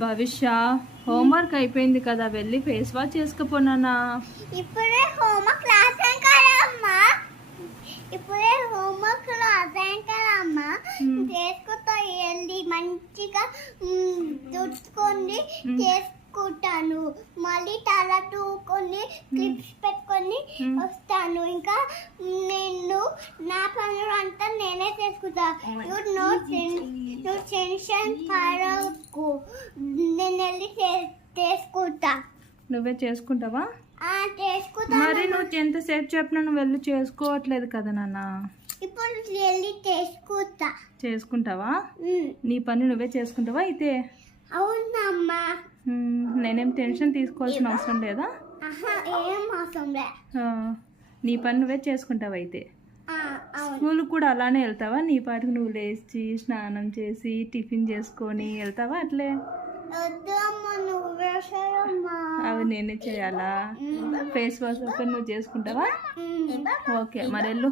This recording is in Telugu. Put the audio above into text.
భవిష్య హోంవర్క్ అయిపోయింది కదా, వెళ్ళి ఫేస్ వాష్ చేసుకుపోనా. ఇప్పుడే హోంవర్క్ రాసాం కదమ్మా, ఇప్పుడే హోంవర్క్ రాసాం కదమ్మా. చేసుకుంటా వెళ్ళి మంచిగా తుడుచుకొని చేసుకుంటాను. మళ్ళీ తల దూకొని క్లిప్స్ పెట్టుకొని వస్తాను. ఇంకా నేను నా పనులు అంతా నేనే చేసుకుంటా. నువ్వు టెన్షన్ పడకు, నేను వెళ్ళి చేసుకుంటా. నువ్వే చేసుకుంటావా? చేసుకుంటా. మరి నువ్వు ఎంతసేపు చెప్పినా నువ్వు వెళ్ళి చేసుకోవట్లేదు కదా నాన్న. ఇప్పుడు వెళ్ళి చేసుకుంటావా? నీ పని నువ్వే చేసుకుంటావా అయితే? అవునమ్మా. నేనేం టెన్షన్ తీసుకోవాల్సిన అవసరం లేదా? ఏం అవసరం లే. నీ పని నువ్వే చేసుకుంటావా అయితే? స్కూల్కి కూడా అలానే వెళ్తావా? నీ పాటికి నువ్వు లేచి స్నానం చేసి టిఫిన్ చేసుకొని వెళ్తావా అట్లే? అవి నేనే చేయాలా? ఫేస్ వాష్ ఒకటి నువ్వు చేసుకుంటావా? ఓకే మరి వెళ్ళు.